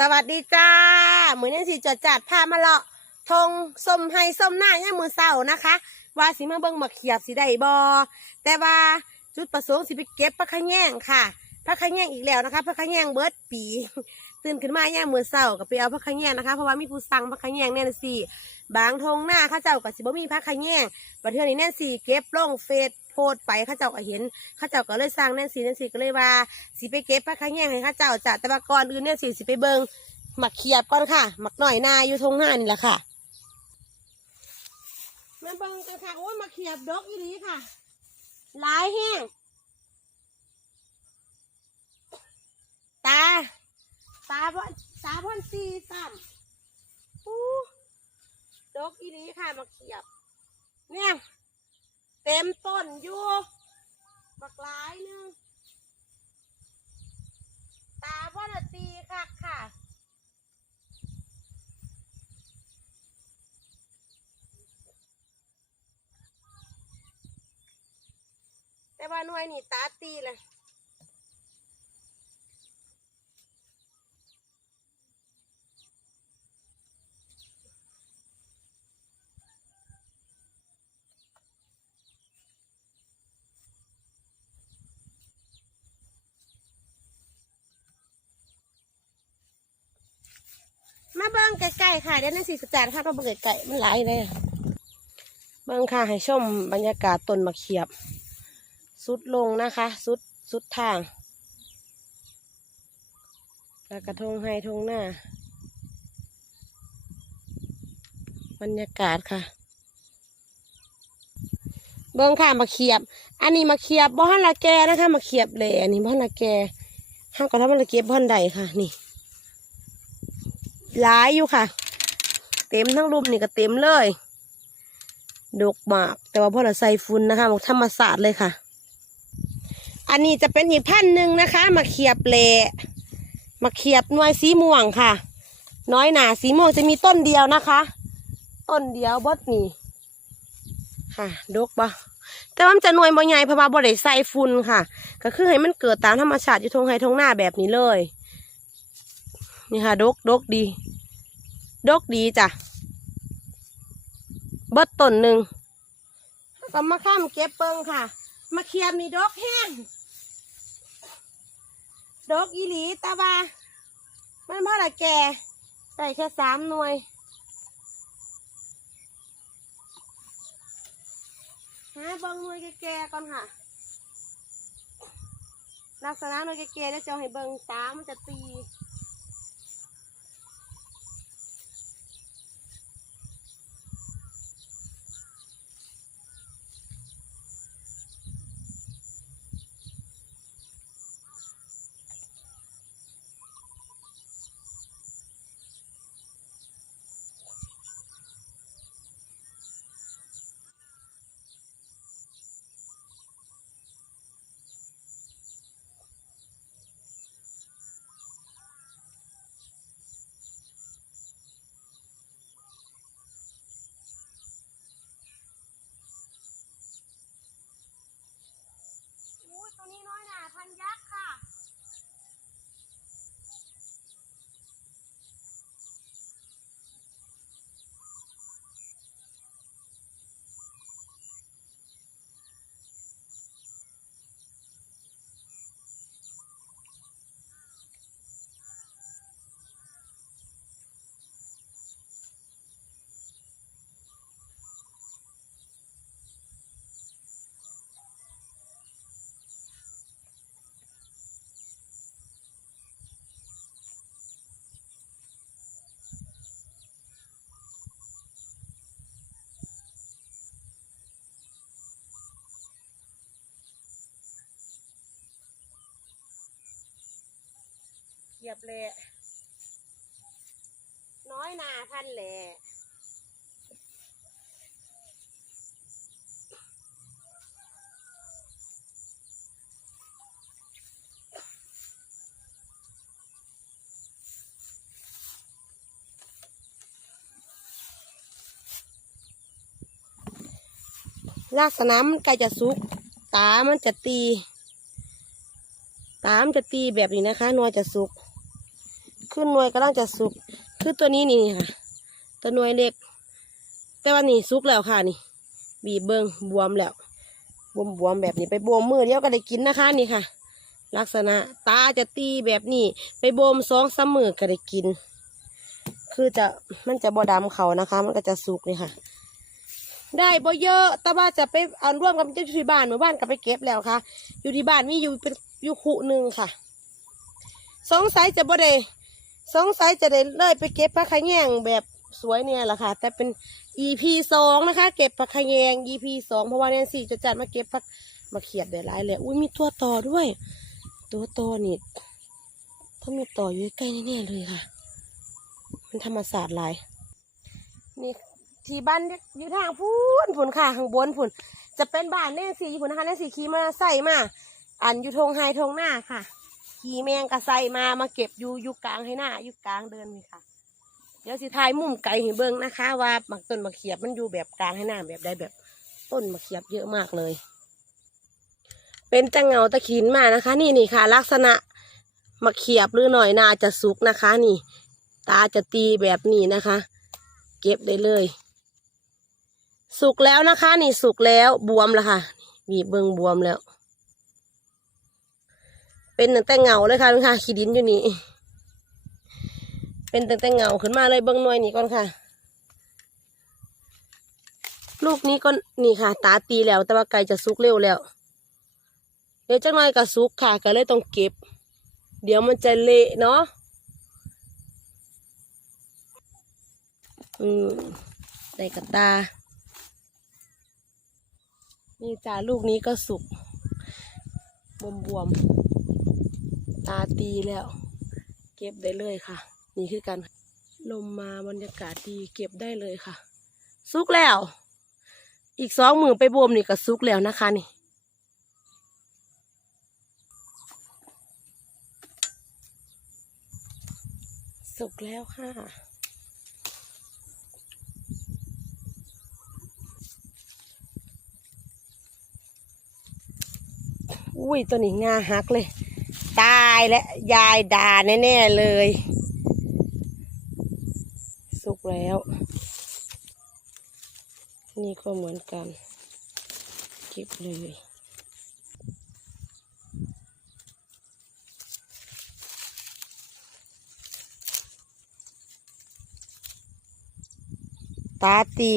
สวัสดีจ้า มือนี้สิจดจัดพามาเลาะทงส้มไห้ส้มหน้าย่ามมือเศร้านะคะ ว่าสิมาเบิ่งมาเขียบสิได้บอแต่ว่าจุดประสงค์สิไปเก็บพระขแยงค่ะพระขแยงอีกแล้วนะคะพระขแยงเบิร์ดปี ตื่นขึ้นมาย่ามมือเศร้าก็ไปเอาพระขแยงนะคะเพราะว่ามีผู้สั่งพระขแยงแน่นสิบางทงหน้าข้าเจ้าก็สิบ่มีพระขแยงประเทศนี้แน่นสิเก็บลงเฟซ พสต์ไปข้าเจ้าก็เห็นข้าเจ้าก็เลยสั่งแน่นสิแน่นสิก็เลยว่าสิไปเก็บพระขะแยงให้ข้าเจ้าจ้ะแต่ว่าก่อนอื่นเนี่ยสิสิไปเบิงหมักเขียบก่อนค่ะ หมักหน่อยนาอยู่ทงหน้านี่แหละค่ะมาเบิงกันค่ะโอ้ยหมักเขียบดกอีหลีค่ะหลายแห้งตาตาพ่นตาพ่นสีซ้ำอู้ดกอีหลีค่ะหมักเขียบเนี่ย เต็มต้นอยู่บักหลายหนึงตาว่าน่ะตีค่ะค่ะแต่ว่าหน่วยนี่ตาตีเลย มาเบิ้งใกล้ๆค่ะเดี๋ยวนั่นสิกระจาดค่ะมาเบิ้งใกล้ๆมันหลายเลยเบิ้งค่ะให้ชมบรรยากาศต้นมะเขียบ สุดลงนะคะสุดสุดทางแล้วกระทงให้ทงหน้า บรรยากาศค่ะ เบิ้งค่ะมาเขียบ อันนี้มาเขียบบ้านละแกนะคะมาเขียบเลยอันนี้บ้านละแกห้างก็ทำมันละเก็บบ้านใดค่ะ นี่ หลายอยู่ค่ะ เต็มทั้งรุมนี่ก็เต็มเลยดกมากแต่ว่าพ่อเราใส่ฟุ้นนะคะบอกธรรมศาสตร์เลยค่ะ อันนี้จะเป็นอีกพันธุ์หนึ่งนะคะ มาเขียบเละมาเขียบหน่วยสีม่วงค่ะ น้อยหนาสีม่วงจะมีต้นเดียวนะคะ ต้นเดียวบดนี่ค่ะดกปะแต่ว่ามันจะหน่วยบ่ใหญ่เพราะว่าบ่ได้ใส่ฝุ่นค่ะ ก็คือให้มันเกิดตามธรรมชาติอยู่ทงไฮทงหน้าแบบนี้เลย นี่ค่ะดกดกดี ดกดีจ้ะ เบิดต้นหนึ่งก็มาข้ามเก็บเปิงค่ะ มาเคียมนี่ดกแห้ง ดกอีหลีตาบามันพ่อละแก่ใส่แค่สามหน่วยหาเบิงหน่วยแก่ๆก่อนค่ะ ลักษณะหน่วยแก่ๆแล้วจะเอาให้เบิงตามันจะตีียบแหละน้อยนาพันแหละลักษณะมันใกล้จะสุก ตามันจะตี ตามจะตีแบบนี้นะคะนวจะสุก ขึ้นหน่วยกำลังจะสุก คือตัวนี้นี่ค่ะ ตัวหน่วยเล็ก แต่ว่านี่สุกแล้วค่ะนี่ บีบเบิงบวมแล้ว บวมบวมแบบนี้ไปบวมมือเดียวก็ได้กินนะคะนี่ค่ะ ลักษณะตาจะตีแบบนี้ ไปบวมสองสามมือก็ได้กิน คือจะมันจะบดำเขานะคะ มันก็จะสุกนี่ค่ะ ได้บ่เยอะ แต่ว่าจะไปเอาร่วมกับเจ้าที่บ้านเมื่อบ้านก็ไปเก็บแล้วค่ะ อยู่ที่บ้านมีอยู่เป็นอยู่ขุหนึ่งค่ะสงสัยจะบ่ได้ สงสัยจะได้เลยไปเก็บผักขะแยงแบบสวยเนี่ยแหละค่ะ แต่เป็น EP สองนะคะ เก็บผักขะแยง EP สองเพราะว่าแนนซี่จะจัดมาเก็บผักมาเขียดได้หลายเลยอุ้ยมีตัวต่อด้วย ตัวต่อนี่ต้องมีต่ออยู่ใกล้ๆแน่ๆเลยค่ะ มันธรรมศาสตร์หลายนี่ที่บ้านอยู่ทางพูนผุนค่ะข้างบนผุนจะเป็นบ้านแน่สีผุนนะคะแน่สีขี่มาใส่มาอันอยู่ทงไฮทงหน้าค่ะ ขี่แมงกระใส่มามาเก็บอยู่อยู่กลางให้หน้าอยู่กลางเดินนี่ค่ะ เดี๋ยวสิทายมุมไกลให้เบิ่งนะคะ ว่าบักต้นมะเขียบมันอยู่แบบกลางให้หน้าแบบใดแบบต้นมะเขียบเยอะมากเลย เป็นตะเงาตะขินมานะคะ นี่นี่ค่ะ ลักษณะมะเขียบหรือหน่อยนาจะสุกนะคะ นี่ ตาจะตีแบบนี้นะคะ เก็บได้เลย สุกแล้วนะคะ นี่สุกแล้วบวมแล้วค่ะบีบเบิงบวมแล้ว เป็นตั้งแต่เงาเลยค่ะลุงค่ะขีดินอยู่นี่เป็นตั้งแต่เงาขึ้นมาเลยเบิ้องหน่วยนี่ก่อนค่ะ ลูกนี้ก็นี่ค่ะ ตาตีแล้ว แต่ว่าไก่จะสุกเร็วแล้วเดี๋ยวจังหน่อยก็สุกค่ะ ก็เลยต้องเก็บ เดี๋ยวมันจะเละเนาะอืมได้กระตา นี่จ้าลูกนี้ก็สุก บวมบวมๆ ตาตีแล้ว เก็บได้เลยค่ะ นี่คือกันลมมาบรรยากาศดีเก็บได้เลยค่ะ สุกแล้ว อีกสองมือไปบวมนี่ก็สุกแล้วนะคะนี่สุกแล้วค่ะ อุ้ยตัวนี้งาหักเลย ตายและยายด่าแน่ๆเลย สุกแล้ว นี่ก็เหมือนกัน เก็บเลยตาตี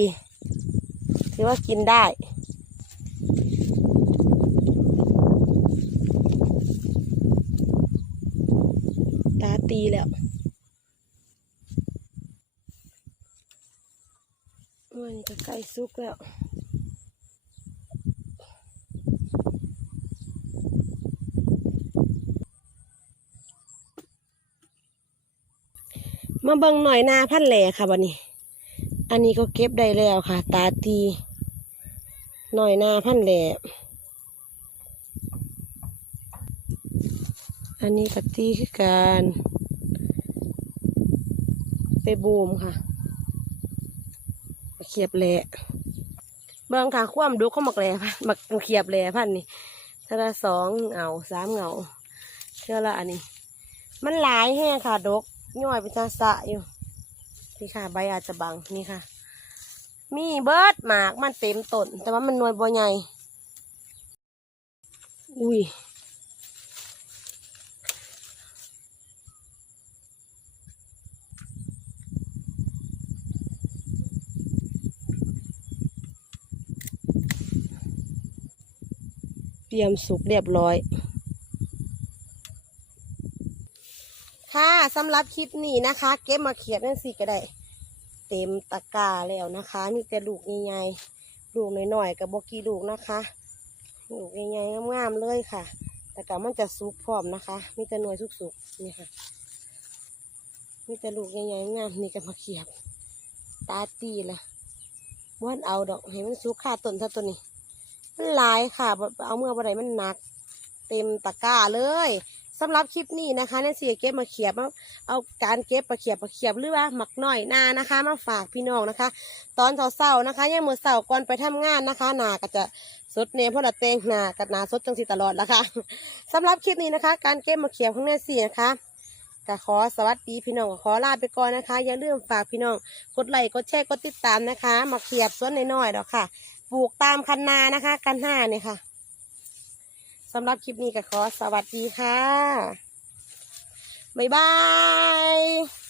ถือว่ากินได้ ตาตีแล้วมันจะใกล้สุกแล้วมาเบิ่งหน่อยนาพันแหล่ค่ะวันนี้ อันนี้ก็เก็บได้แล้วค่ะ ตาตี หน่อยนาพันแหล่อันนี้กะตีคือการ ไปบูมค่ะมาเขียบแหล่เบิ่งค่ะความดุเขาหมักแหล่พันหมักเขียบแหล่พันนี่เท่าละสองเหงาสามเหงาเท่าละอันนี้ มันหลายแห้งค่ะดกย่อยเป็นซาสะอยู่นี่ค่ะ ใบอาจจะบังนี่ค่ะ มีเบิร์ดหมากมันเต็มต้นแต่ว่ามันหนวยบ่ใหญ่อุ้ย เตรียมสุกเรียบร้อย ค่ะสำหรับคลิปนี้นะคะ เก็บมาเขียดนั่นสิก็ได้ เต็มตะกร้าแล้วนะคะ มีแต่ลูกใหญ่ๆลูกหน้อยๆกับบกี้ลูกนะคะลูกใหญ่ๆงามๆเลยค่ะ แต่ก็มันจะสุกพร้อมนะคะ มีแต่หน่วยสุกๆนี่ค่ะมีแต่ลูกใหญ่ๆงามนี่ก็มาเขียบ ตาตีละว่านเอาดอกให้มันสุกค่าต้นถ้าต้นนี้ มันหลายค่ะ เอาเมื่อวันใดมันหนัก เต็มตะกร้าเลยสำหรับคลิปนี้นะคะนั่นเสียเก็บมาเขียบมาเอาการเก็บมาเขียบมาเขียบหรือว่าหมักหน่อยนานะคะ มาฝากพี่น้องนะคะ ตอนเสาร์นะคะยังมือเสาร์ก่อนไปทำงานนะคะหนาก็จะสดเนี่ยเพราะเราเตงหนากับนาสดจังสีตลอดละค่ะสำหรับคลิปนี้นะคะ การเก็บมาเขียบของแนนซี่นะคะก็ขอสวัสดีพี่น้องขอลาไปก่อนนะคะ อย่าลืมฝากพี่น้องกดไลค์กดแชร์กดติดตามนะคะ มาเขียบสวนน้อยๆดอกค่ะ ปลูกตามคันนานะคะ กันห้าเนี่ยค่ะสำหรับคลิปนี้ก็ขอสวัสดีค่ะ บ๊ายบาย